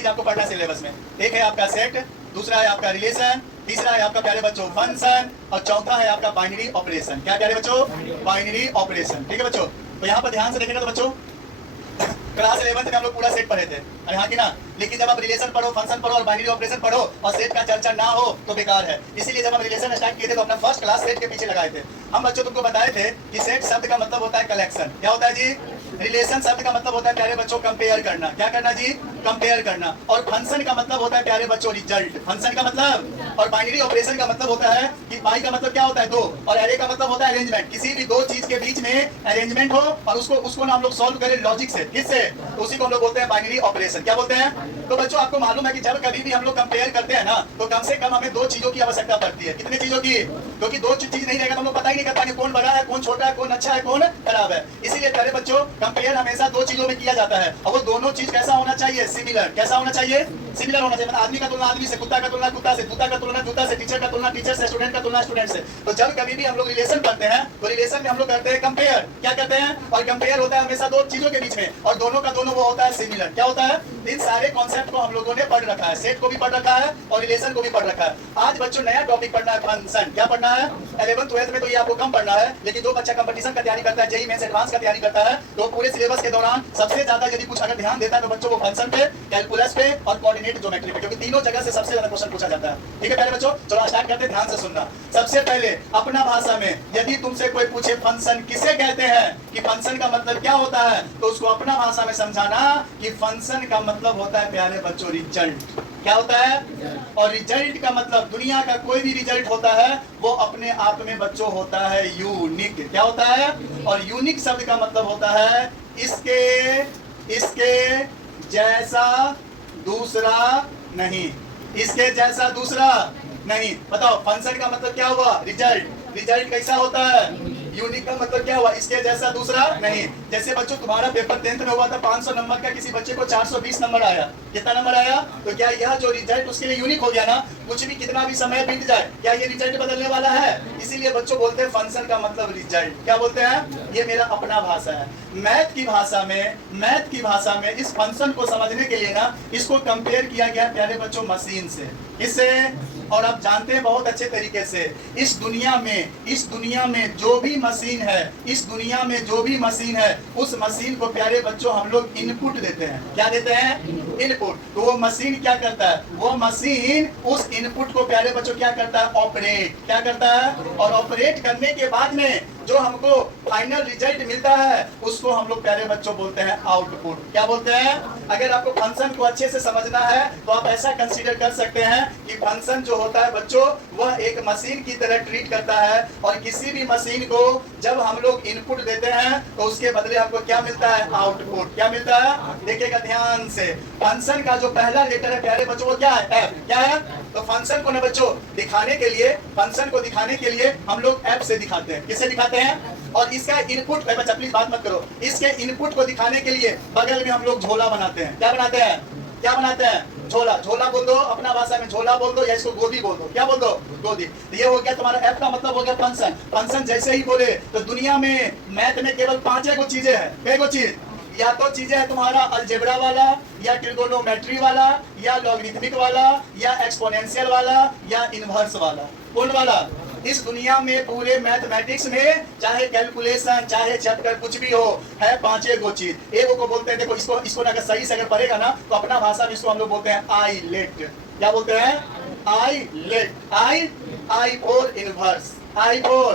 चीज आपको पढ़ना सिलेबस में। एक है आपका सेट, दूसरा है आपका रिलेशन, तीसरा है आपका प्यारे बच्चों फंक्शन, और चौथा है आपका बाइनरी ऑपरेशन। क्या प्यारे बच्चों? Binary operation. ठीक है बच्चों, तो यहाँ पर ध्यान से देखेगा तो बच्चों क्लास 11 में हम लोग पूरा सेट पढ़े थे, अरे हाँ कि ना। लेकिन जब आप रिलेशन पढ़ो, फंक्शन पढ़ो और बाइनरी ऑपरेशन पढ़ो और सेट का चर्चा ना हो तो बेकार है। इसीलिए जब हम रिलेशन स्टार्ट किए थे तो अपना फर्स्ट क्लास सेट के पीछे लगाए थे। हम बच्चों तुमको बताए थे कि सेट शब्द का मतलब होता है कलेक्शन। क्या होता है जी? रिलेशन शब्द का मतलब होता है प्यारे बच्चों कंपेयर करना। क्या करना जी? कंपेयर करना। और फंक्शन का मतलब होता है प्यारे बच्चों रिजल्ट। फंक्शन का मतलब, और बाइनरी ऑपरेशन का मतलब होता है कि बाई का मतलब क्या होता है? दो, और एरे का मतलब होता है अरेंजमेंट। किसी भी दो चीज के बीच में अरेंजमेंट हो और उसको ना हम लोग सॉल्व करें लॉजिक से। किससे? तो उसी को हम लोग बोलते हैं बाइनरी ऑपरेशन। क्या बोलते हैं? तो बच्चों आपको मालूम है कि जब कभी भी हम लोग कंपेयर करते हैं ना तो कम से कम हमें दो चीजों की आवश्यकता पड़ती है। कितनी चीजों की? क्योंकि दो चीज नहीं रहेगा तो हम लोग पता ही नहीं कर पाएंगे कौन बड़ा है, कौन छोटा है, कौन अच्छा है, कौन खराब है। इसीलिए प्यारे बच्चों कंपेयर हमेशा दो चीजों में किया जाता है, और वो दोनों चीज कैसा होना चाहिए? सिमिलर। कैसा होना चाहिए? सिमिलर होना चाहिए। मतलब आदमी का तुलना आदमी से, कुत्ता का तुलना कुत्ता से, जूता का तुलना जूता से, टीचर का तुलना टीचर से, स्टूडेंट का तुलना स्टूडेंट से। तो जब कभी भी हम लोग रिलेशन करते हैं तो रिलेशन में हम लोग करते हैं कंपेयर। क्या करते हैं? और कंपेयर होता है हमेशा दो चीजों के बीच में, और दोनों का दोनों वो होता है सिमिलर। क्या होता है? इन सारे कॉन्सेप्ट को हम लोगों ने पढ़ रखा है, सेट को भी पढ़ रखा है और रिलेशन को भी पढ़ रखा है। आज बच्चों नया टॉपिक पढ़ना है, फंक्शन। क्या पढ़ना है? 11th 12th में तो ये आपको कम पढ़ना है, लेकिन जो बच्चा कंपटीशन का तैयारी करता है, जेईई मेंस एडवांस का तैयारी करता है, तो पूरे सिलेबस के दौरान सबसे ज्यादा यदि कुछ अगर ध्यान देता है तो बच्चों को फंक्शन पे, कैलकुलस पे और कोऑर्डिनेट ज्योमेट्री पे, क्योंकि तीनों जगह से सबसे ज्यादा क्वेश्चन पूछा जाता है। ठीक है प्यारे बच्चों, चलो स्टार्ट करते हैं, ध्यान से सुनना। सबसे पहले अपना भाषा में यदि तुमसे कोई पूछे फंक्शन किसे कहते हैं, कि फंक्शन का मतलब क्या होता है, तो उसको अपना भाषा में समझाना कि फंक्शन का मतलब होता है प्यारे बच्चों रिजल्ट। क्या होता है? और रिजल्ट का मतलब दुनिया का कोई भी रिजल्ट होता है वो अपने आप में बच्चों होता है यूनिक। क्या होता है? और यूनिक शब्द का मतलब होता है इसके जैसा दूसरा नहीं। इसके जैसा दूसरा नहीं। बताओ फंक्शन का मतलब क्या हुआ? रिजल्ट। रिजल्ट कैसा होता है? यूनिक का मतलब क्या हुआ? इसके जैसा दूसरा नहीं। जैसे बच्चों तुम्हारा पेपर 10th में हुआ था 500 नंबर का, किसी बच्चे को 420 नंबर आया। कितना नंबर आया? तो क्या यह जो रिजल्ट उसके लिए यूनिक हो गया ना? कुछ भी कितना भी समय बीत जाए, क्या ये रिजल्ट बदलने वाला है? इसीलिए बच्चों बोलते हैं फंक्शन का मतलब रिजल्ट। क्या बोलते हैं? ये मेरा अपना भाषा है। मैथ की भाषा में इस फंक्शन को समझने के लिए ना इसको कंपेयर किया गया प्यारे बच्चों मशीन से। किससे? और आप जानते हैं बहुत अच्छे तरीके से, इस दुनिया में जो भी मशीन है, उस मशीन को प्यारे बच्चों हम लोग इनपुट देते हैं। क्या देते हैं? इनपुट। तो वो मशीन क्या करता है? वो मशीन उस इनपुट को प्यारे बच्चों क्या करता है? ऑपरेट। क्या करता है? और ऑपरेट करने के बाद में जो हमको फाइनल रिजल्ट मिलता है उसको हम लोग प्यारे बच्चों बोलते हैं आउटपुट। क्या बोलते हैं? अगर आपको फंक्शन को अच्छे से समझना है तो आप ऐसा कंसीडर कर सकते हैं कि फंक्शन जो होता है बच्चों वह एक मशीन की तरह ट्रीट करता है, और किसी भी मशीन को जब हम लोग इनपुट देते हैं तो उसके बदले आपको क्या मिलता है? आउटपुट। क्या मिलता है? देखिएगा ध्यान से, फंक्शन का जो पहला लेटर है प्यारे बच्चों वो क्या है? एफ। क्या है? तो फंक्शन को ना बच्चों दिखाने के लिए हम लोग एफ से दिखाते हैं। किससे दिखाते हैं? और इसका इनपुट, बच्चा प्लीज बात मत करो, इसके इनपुट को दिखाने के लिए बगल में हम लोग झोला बनाते हैं। क्या बनाते हैं? झोला। झोला बोल दो अपना भाषा में, झोला बोल दो या इसको गोदी बोल दो। क्या बोल दो? गोदी। तो ये हो गया तुम्हारा एफ का मतलब हो गया फंक्शन। फंक्शन जैसे ही बोले तो दुनिया में मैथ में केवल 5 चीजें हैं। कई चीज? या तो चीजें है तुम्हारा अलजेब्रा वाला, या ट्रिगोनोमेट्री वाला, या लॉगरिथमिक वाला, या एक्सपोनेंशियल वाला, या इनवर्स वाला। कौन वाला? इस दुनिया में पूरे मैथमेटिक्स में चाहे कैलकुलेशन चाहे चैप्टर कुछ भी हो, है 5 चीज। एगो को बोलते हैं, देखो इसको ना अगर सही से अगर पढ़ेगा ना तो अपना भाषा में इसको हम लोग बोलते हैं आई लेट। क्या बोलते हैं? I let. I for inverse, I for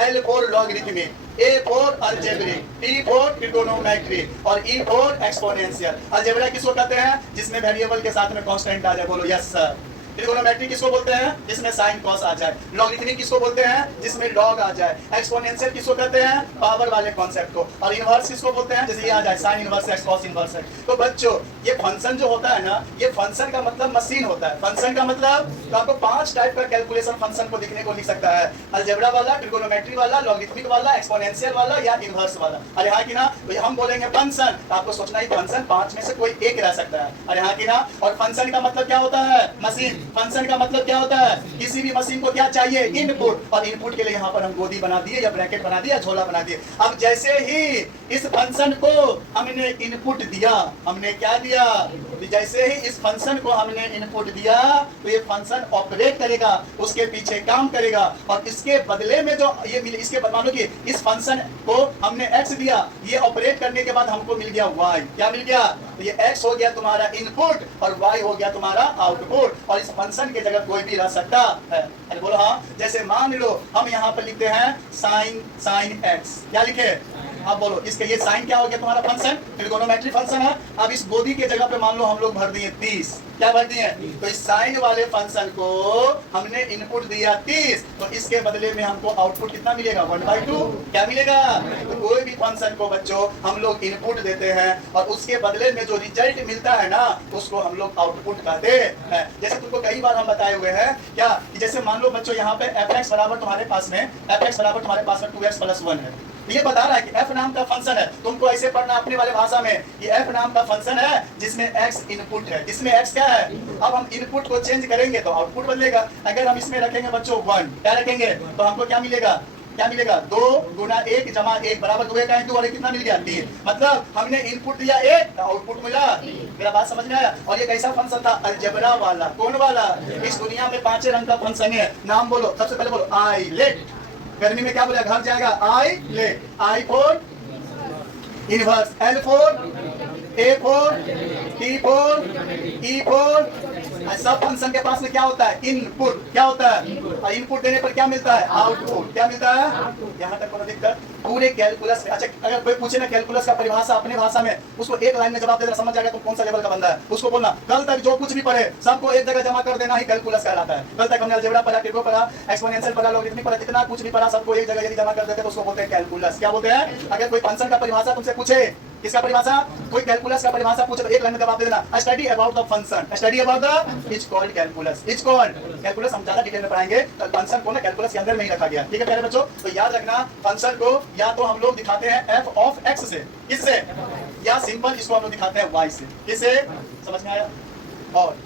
L for logarithmic, A for algebraic, T for trigonometry और E for exponential। अलजेब्रा किसको कहते हैं? जिसमें वेरिएबल के साथ में कांस्टेंट आ जाए। बोलो यस सर। ट्रिगोनोमेट्री किसको बोलते हैं? जिसमें साइन कॉस आ जाए। लॉगरिथमिक किसको बोलते हैं? जिसमें लॉग आ जाए। एक्सपोनेंशियल किसको कहते हैं? पावर वाले कॉन्सेप्ट को। और इनवर्स किसको बोलते हैं? जैसे ये आ जाए sine inverse x cos inverse है। तो बच्चों ये फंक्शन जो होता है ना, ये फंक्शन का मतलब मशीन होता है। फंक्शन का मतलब तो आपको 5 टाइप का कैलकुलेशन फंक्शन को दिखने को लिख सकता है। अलजेब्रा वाला, ट्रिगोनोमेट्री वाला, लॉगरिथमिक वाला, एक्सपोनेंशियल वाला या इनवर्स वाला। अरे हाँ कि ना? तो हम बोलेंगे फंक्शन, आपको सोचना ही फंक्शन 5 में से कोई एक रह सकता है। अरे हाँ कि ना? और फंक्शन का मतलब क्या होता है? मशीन। फंक्शन का मतलब क्या होता है? किसी भी मशीन को क्या चाहिए? इनपुट। और इनपुट के लिए यहाँ पर हम गोदी बना दिए या ब्रैकेट बना दिया, झोला बना दिए। अब जैसे ही इस फंक्शन को हमने इनपुट दिया, हमने क्या दिया? जैसे ही इस फंक्शन को हमने इनपुट दिया तो ये फंक्शन ऑपरेट करेगा, उसके पीछे काम करेगा। और इसके बदले में जो ये मिले, इसके मान लो कि इस फंक्शन को हमने x दिया, ये ऑपरेट करने के बाद हमको मिल गया y। क्या मिल गया? तो ये x हो गया तुम्हारा इनपुट और y हो गया तुम्हारा आउटपुट। और इस फंक्शन की जगह कोई भी रह सकता है। अरे बोलो हाँ। जैसे मान लो हम यहाँ पर लिखते हैं साइन x। क्या लिखे? अब बोलो इसके ये साइन क्या हो गया तुम्हारा? फंक्शन, ट्रिगोनोमेट्री फंक्शन है। अब इस गोदी के जगह पे मान लो हम लोग भर दिए 30। क्या भर दिए? तो इस साइन वाले फंक्शन को हमने इनपुट दिया 30, तो इसके बदले में हमको आउटपुट कितना मिलेगा? 1/2। क्या मिलेगा? तो कोई भी फंक्शन को बच्चों हम लोग इनपुट देते हैं और उसके बदले में जो रिजल्ट मिलता है ना, उसको हम लोग आउटपुट कहते हैं। जैसे तुमको कई बार हम बताए हुए हैं क्या कि जैसे मान लो बच्चों यहाँ पे fx बराबर तुम्हारे पास में 2x + 1 है। ये बता रहा है कि f नाम का फंक्शन है। तुमको ऐसे पढ़ना अपने वाले भाषा में कि f नाम का फंक्शन है जिसमें x इनपुट है। इसमें x क्या है? अब हम इनपुट को चेंज करेंगे तो आउटपुट बदलेगा। अगर हम इसमें रखेंगे बच्चों 1, क्या रखेंगे तो हमको क्या मिलेगा? क्या मिलेगा? 2 × 1 = 1 बराबर 2 का 2 और 1 कितना मिल गया? 3। मतलब हमने इनपुट दिया 1 आउटपुट मिला। मेरा बात समझ में आया? और ये कैसा फंक्शन था? अलजेब्रा वाला। कौन वाला? इस दुनिया में 5 रंग का फंक्शन है। नाम बोलो, सबसे पहले बोलो आई लेट। गर्मी में क्या बोला? घर जाएगा I let. I for inverse, L for A for T for E for। सब फंक्शन के पास में क्या होता है? इनपुट। क्या होता है? और इनपुट देने पर क्या मिलता है? आउटपुट। क्या मिलता है? यहाँ तक कोनो दिक्कत? पूरे कैलकुलस में। अच्छा अगर कोई पूछे ना कैलकुलस का परिभाषा अपने भाषा में, उसको एक लाइन में जवाब देना समझ जाएगा तुम कौन सा लेवल का बंदा है। उसको बोलना कल तक जो कुछ भी पढ़े सबको एक जगह जमा कर देना ही कैलकुलस कहलाता है। कल तक हमने अलजेब्रा पढ़ा, ट्रिगो पढ़ा, एक्सपोनेंशियल पढ़ा, लॉगरिथमिक पढ़ा, जितना कुछ भी पढ़ा सबको एक जगह यदि जमा कर देते तो उसको बोलते हैं कैलकुलस। क्या बोलते हैं? अगर कोई फंक्शन का परिभाषा तुमसे पूछे, किसका परिभाषा? कोई कैलकुलस का परिभाषा पूछे तो एक लाइन में जवाब दे देना, study about the function, study about the is called calculus. Is called calculus. हम ज्यादा डिटेल में पढ़ाएंगे। तो फंक्शन को ना कैलकुलस के अंदर में ही रखा गया। ठीक है प्यारे बच्चों? तो याद रखना फंक्शन को या तो हम लोग दिखाते हैं f of x से, किससे? या सिंपल इसको हम लोग दिखाते हैं y से। किससे? समझ में आया? और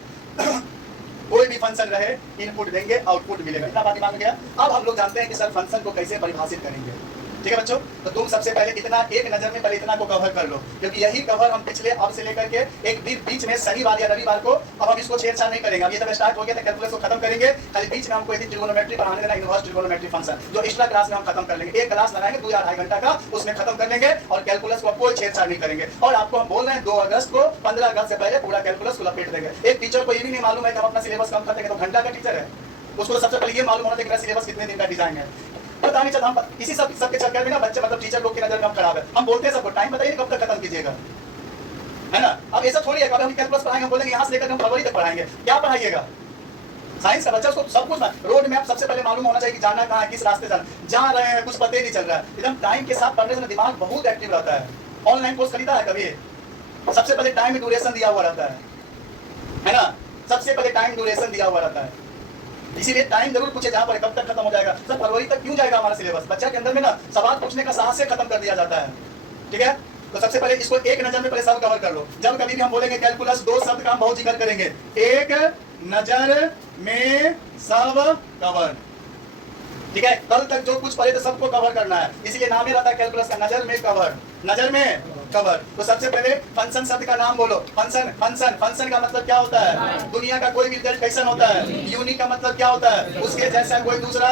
कोई भी फंक्शन रहे इनपुट देंगे आउटपुट मिलेगा। इतना बात दिमाग में गया? अब हम लोग जानते हैं कि सर फंक्शन को कैसे परिभाषित करेंगे। ठीक है बच्चों? तो तुम सबसे पहले इतना एक नजर में पहले इतना को कवर कर लो, क्योंकि यही कवर हम पिछले अब से लेकर के एक बीच में शनिवार या रविवार को, अब हम इसको छेड़छाड़ नहीं करेंगे। अब ये जब स्टार्ट हो गया तो कैलकुलस को खत्म करेंगे। खाली बीच में हमको यदि ट्रिगोनोमेट्री पढ़ाने देना, इनवर्स ट्रिगोनोमेट्री फंक्शन, जो एक्स्ट्रा क्लास में हम खत्म कर लेंगे। एक क्लास लगाएंगे 2 या 2.5 घंटा का, उसमें खत्म कर लेंगे और कैलकुलस को कोई छेड़छाड़ नहीं करेंगे। और आपको हम बोल रहे हैं 2 अगस्त को 15 अगस्त से पहले पूरा कैलकुलस को लपेट देंगे। एक टीचर को ये भी नहीं मालूम है कि हम अपना सिलेबस कम करते हैं, तो घंटा का टीचर है, उसको सबसे पहले ये मालूम होना चाहिए कि सिलेबस कितने दिन का डिजाइन है। पता नहीं चलता। हम इसी सबके चक्कर में ना बच्चे मतलब टीचर लोग की नजर में हम खराब है। हम बोलते हैं सबको टाइम बताइए कब तक खत्म कीजिएगा, है ना? अब ऐसा थोड़ी है कि हम कैलकुलस पढ़ाएंगे, हम बोलेंगे यहाँ से लेकर हम फरवरी तक पढ़ाएंगे। क्या पढ़ाइएगा? साइंस का बच्चा, उसको सब कुछ ना रोड मैप सबसे पहले मालूम होना चाहिए कि जाना कहाँ है, किस रास्ते जा रहे हैं, कुछ पता ही नहीं चल रहा है। एकदम टाइम के साथ पढ़ने से दिमाग बहुत एक्टिव रहता है। ऑनलाइन कोर्स खरीदा है कभी? सबसे पहले टाइम ड्यूरेशन दिया हुआ रहता है ना? सबसे पहले टाइम ड्यूरेशन दिया हुआ रहता है। इसीलिए टाइम जरूर पूछे जहाँ पर कब तक खत्म हो जाएगा। सर फरवरी तक क्यों जाएगा हमारा सिलेबस? बच्चा के अंदर में ना सवाल पूछने का साहस से खत्म कर दिया जाता है। ठीक है? तो सबसे पहले इसको एक नजर में पहले सब कवर कर लो। जब कभी भी हम बोलेंगे कैलकुलस, 2 शब्द का हम बहुत जिक्र करेंगे, एक नजर में सब कवर। ठीक है? कल तक जो कुछ पढ़े तो सबको कवर करना है, इसलिए नाम ही रहता है कैलकुलस का, नजर में कवर। नजर में कवर। तो सबसे पहले फंक्शन शब्द का नाम बोलो। फंक्शन का मतलब क्या होता है? दुनिया का कोई भी रिजल्ट कैसा होता है? यूनिक का मतलब क्या होता है? उसके जैसा कोई दूसरा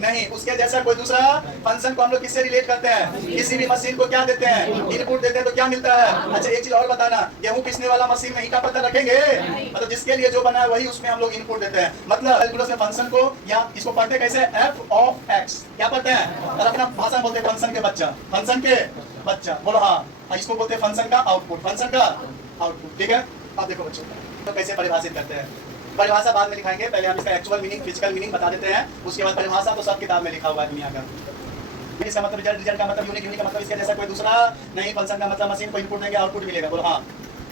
नहीं, उसके जैसा कोई दूसरा। फंक्शन को हम लोग किससे रिलेट करते हैं? किसी भी मशीन को क्या देते हैं? इनपुट देते हैं तो क्या मिलता है? अच्छा एक चीज और बताना, गेहूं पीसने वाला मशीन में ईटा पत्थर रखेंगे? मतलब जिसके लिए जो बना है वही उसमें हम लोग इनपुट देते हैं। मतलब कैलकुलस में फंक्शन को या इसको पढ़ते कैसे? f of x। क्या पढ़ते हैं? और अपना भाषा में बोलते हैं फंक्शन के बच्चा, फंक्शन के बच्चा। बोलो हाँ। इसको बोलते हैं फंक्शन का आउटपुट, फंक्शन का आउटपुट। ठीक है? अब देखो बच्चों तो कैसे परिभाषित करते हैं। परिभाषा बाद में लिखाएंगे, पहले हम इसका एक्चुअल मीनिंग, फिजिकल मीनिंग बता देते हैं। उसके बाद परिभाषा तो सब किताब में लिखा हुआ है दुनिया का। इसका मतलब रिजल्ट का मतलब यूनिक का मतलब इसके जैसा कोई दूसरा नहीं। फंक्शन का मतलब मशीन को इनपुट देंगे आउटपुट मिलेगा। बोलो हाँ।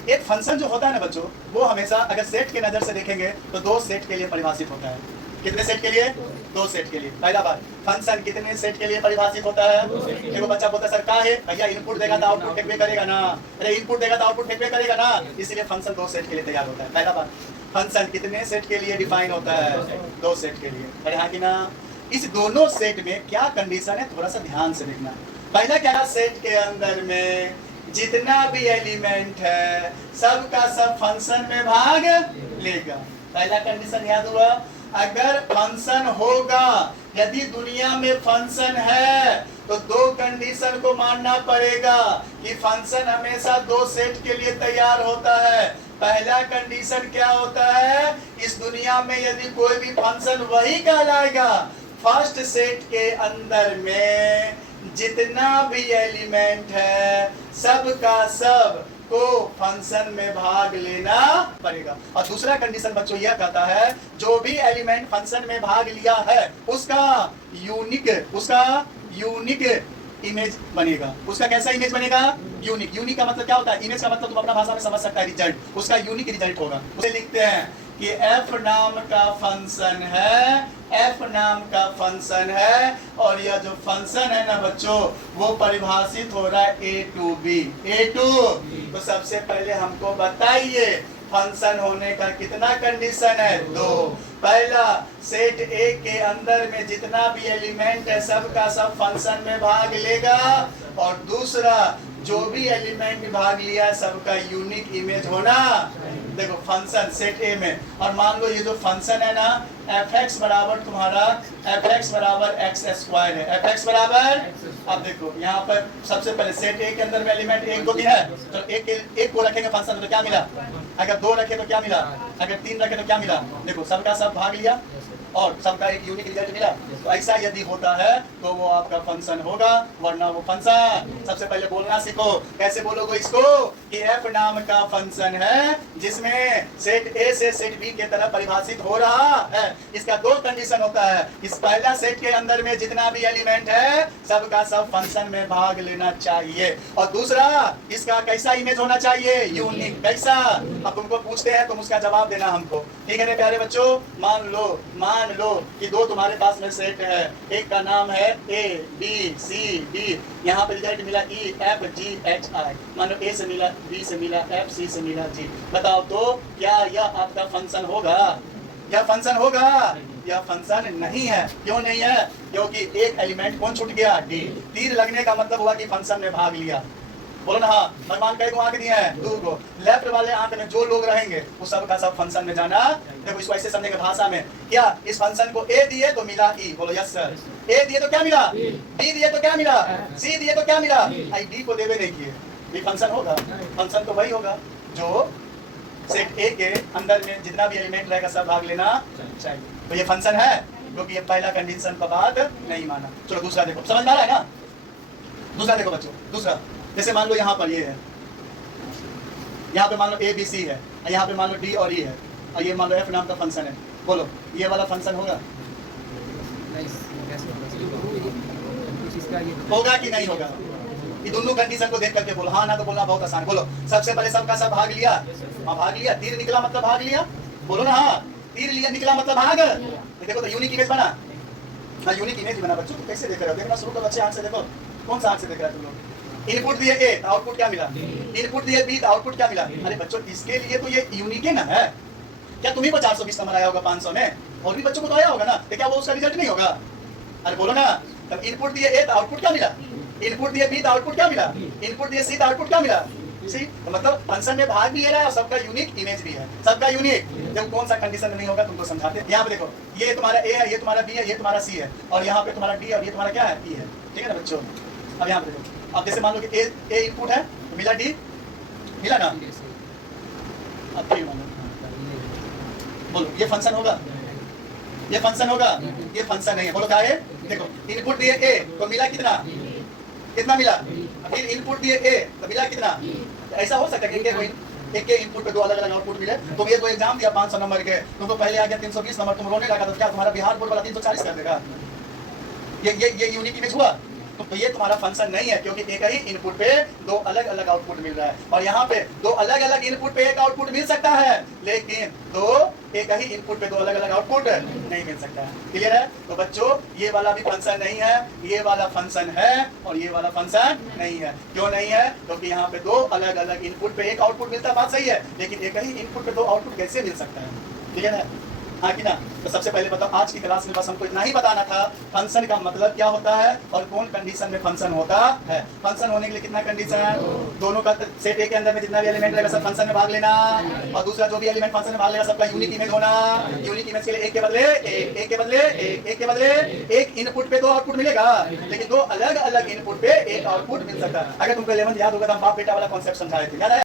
एक फंक्शन जो होता है ना बच्चों, वो हमेशा अगर सेट के नजर से देखेंगे तो 2 सेट के लिए परिभाषित होता है। कितने सेट के लिए? दो सेट के लिए। पहला बात, फंक्शन कितने सेट के लिए परिभाषित होता है? देखो बच्चा बोलता है सर क्या है भैया, इनपुट देगा तो आउटपुट टेक करेगा ना, अरे इनपुट देगा तो आउटपुट टेक करेगा ना, इसलिए फंक्शन दो सेट के लिए तैयार होता है। पहला बात, फंक्शन कितने सेट के लिए डिफाइन होता है? दो सेट के लिए। अरे हाँ कि ना? इस दोनों सेट में क्या कंडीशन है थोड़ा सा ध्यान से देखना। पहला क्या, सेट के अंदर में जितना भी एलिमेंट है सब का सब फंक्शन में भाग लेगा। पहला कंडीशन याद हुआ? अगर फंक्शन होगा, यदि दुनिया में फंक्शन है तो दो कंडीशन को मानना पड़ेगा कि फंक्शन हमेशा दो सेट के लिए तैयार होता है। पहला कंडीशन क्या होता है? इस दुनिया में यदि कोई भी फंक्शन वही कहलाएगा फर्स्ट सेट के अंदर में जितना भी एलिमेंट है सब का सब को फंक्शन में भाग लेना पड़ेगा। और दूसरा कंडीशन बच्चों यह कहता है जो भी एलिमेंट फंक्शन में भाग लिया है उसका यूनिक इमेज बनेगा। उसका कैसा इमेज बनेगा? यूनिक। यूनिक का मतलब क्या होता है? इमेज का मतलब तुम अपना भाषा में समझ सकता है, रिजल्ट। उसका यूनिक रिजल्ट होगा। उसे लिखते हैं कि एफ नाम का फंक्शन है, एफ नाम का फंक्शन है और यह जो फंक्शन है ना बच्चों वो परिभाषित हो रहा है ए टू बी। ए टू, तो सबसे पहले हमको बताइए फंक्शन होने का कितना कंडीशन है? दो। पहला, सेट ए के अंदर में जितना भी एलिमेंट है सब का सब फंक्शन में भाग लेगा, और दूसरा जो भी एलिमेंट भाग लिया सबका यूनिक इमेज होना। देखो फंक्शन सेट ए में, और मान लो ये जो फंक्शन है ना एफ एक्स बराबर तुम्हारा एफ एक्स बराबर एक्स स्क्वायर है, एफ एक्स बराबर। अब देखो यहाँ पर सबसे पहले सेट ए के अंदर में एलिमेंट एक दो तीन है, तो एक को रखेंगे फंक्शन में तो क्या मिला? अगर दो रखे तो क्या मिला? अगर तीन रखे तो क्या मिला? देखो सबका सब भाग लिया और सबका एक यूनिक रिजल्ट मिला। तो ऐसा यदि होता है तो वो आपका फंक्शन होगा, वरना वो फंक्शन। सबसे पहले बोलना सीखो। कैसे बोलोगे इसको? कि एफ नाम का फंक्शन है जिसमें सेट ए से सेट बी के तरह परिभाषित हो रहा है। इसका दो कंडीशन होता है, इस पहला सेट के अंदर में जितना भी एलिमेंट है सबका सब फंक्शन में भाग लेना चाहिए, और दूसरा इसका कैसा इमेज होना चाहिए? यूनिक। कैसा? अब तुमको पूछते हैं तुम उसका जवाब देना हमको, ठीक है ना प्यारे बच्चों? मान लो कि दो तुम्हारे पास में सेट है, एक का नाम है ए बी सी डी, यहाँ पे रिजल्ट मिला E F G H I. मानो ए से मिला, बी से मिला, एफ, सी से मिला, जी। बताओ तो क्या यह आपका फंक्शन होगा? यह फंक्शन होगा? यह फंक्शन नहीं है। क्यों नहीं है? क्योंकि एक एलिमेंट कौन छूट गया? डी। तीर लगने का मतलब हुआ कि फंक्शन में भाग लिया। बोलो ना हाँ। भगवान कई को आंख दिए हैं? दो को। लेफ्ट वाले आंख में जो लोग रहेंगे वो सब का सब फंक्शन में जाना। देखो इसको ऐसे समझेंगे भाषा में, क्या इस फंक्शन को ए दिए तो मिला ई। बोलो यस सर। ए दिए तो क्या मिला? बी दिए तो क्या मिला? सी दिए तो क्या मिला? आई डी को देवे नहीं किए, ये फंक्शन होगा? फंक्शन तो वही होगा जो सेट ए के अंदर में जितना भी एलिमेंट रहेगा सब भाग लेना चाहिए। तो ये फंक्शन है, क्योंकि ये पहला कंडीशन का बात नहीं माना। चलो दूसरा देखो, समझ में आ रहा है ना? दूसरा देखो बच्चों, दूसरा जैसे मान लो यहाँ पर ये है, यहाँ पे मान लो ए बी सी है, यहाँ पे मान लो डी और ई है, और ये मान लो एफ नाम का फंक्शन है। बोलो ये वाला फंक्शन होगा? होगा कि नहीं होगा? ये दोनों कंडीशन को देख करके बोलो हाँ ना, तो बोलना बहुत आसान। बोलो सबसे पहले सबका सब भाग लिया। हाँ भाग लिया, तीर निकला मतलब भाग लिया। बोलो ना हाँ, तीर लिया निकला मतलब भाग। देखो तो यूनिक इमेज बना। हाँ यूनिक इमेज बना बच्चों। तो कैसे देख रहे हो? देखना शुरू करो अच्छे आंख से। देखो कौन सा आंख से देख रहे हो तुम लोग? इनपुट दिए ए, आउटपुट क्या मिला? इनपुट दिए बी, आउटपुट क्या मिला? अरे बच्चों इसके लिए तो ये यूनिक है ना। है क्या तुम्ही को 420 नंबर आया होगा 500 में, और भी बच्चों को तो आया होगा ना, तो क्या वो उसका रिजल्ट नहीं होगा? अरे बोलो ना। तब इनपुट दिए ए तो आउटपुट क्या मिला? इनपुट दिए बी तो आउटपुट क्या मिला? इनपुट दिए सी तो आउटपुट क्या मिला? सी। तो मतलब फंक्शन में भाग भी है और सबका यूनिक इमेज भी है, सबका यूनिक। जब कौन सा कंडीशन नहीं होगा तुमको समझाते। यहाँ पे देखो ये तुम्हारा ए है, ये तुम्हारा बी है, ये तुम्हारा सी है, और यहाँ पे तुम्हारा डी और ये तुम्हारा क्या है? ई है। ठीक है ना बच्चों? अब यहाँ पे देखो, अब जैसे मान लो कि ए इनपुट है, मिला डी, मिला ना? अब ये मान लो, बोलो ये फंक्शन होगा? ये फंक्शन होगा? ये फंक्शन नहीं है। बोलो क्या है? देखो इनपुट दिए ए तो मिला कितना? कितना मिला? फिर इनपुट दिए ए तो मिला कितना? ऐसा हो सकता है कि एक के इनपुट पे दो अलग अलग आउटपुट मिले। तुम ये दो एग्जाम दिया 500 नंबर के, तुमको पहले आ गया 320 नंबर, तुम रोने लगा तो क्या तुम्हारा बिहार बोर्ड वाला 340 कर देगा? ये यूनिक इमेज हुआ? तो ये तुम्हारा फंक्शन नहीं है, क्योंकि एक ही इनपुट पे दो अलग अलग आउटपुट मिल रहा है। और यहाँ पे दो अलग अलग इनपुट पे एक आउटपुट मिल सकता है, लेकिन एक ही इनपुट पे दो अलग अलग आउटपुट नहीं मिल सकता है। क्लियर है? तो बच्चों ये वाला भी फंक्शन नहीं है, ये वाला फंक्शन है और ये वाला फंक्शन नहीं है। क्यों नहीं है? क्योंकि यहाँ पे दो अलग अलग इनपुट पे एक आउटपुट मिलता है, बात सही है, लेकिन एक ही इनपुट पे दो आउटपुट कैसे मिल सकता है? क्लियर है? हाँ कि ना? तो सबसे पहले बताओ, आज की क्लास में बस हमको इतना ही बताना था, फंक्शन का मतलब क्या होता है और कौन कंडीशन में फंक्शन होता है। फंक्शन होने के लिए कितना कंडीशन है? दोनों का सेट ए के अंदर में जितना भी एलिमेंट रहेगा सब फंक्शन में भाग लेना, और दूसरा जो भी एलिमेंट फंक्शन में भाग लेगा सबका यूनिक इमेज होना। यूनिक इमेज के लिए एक के बदले एक के बदले एक के बदले एक इनपुट पे दो आउटपुट मिलेगा, लेकिन दो अलग अलग इनपुट पे एक आउटपुट मिल सकता है। अगर तुमको 11th याद होगा तो हम बाप बेटा वाला कॉन्सेप्ट समझाए थे, याद है?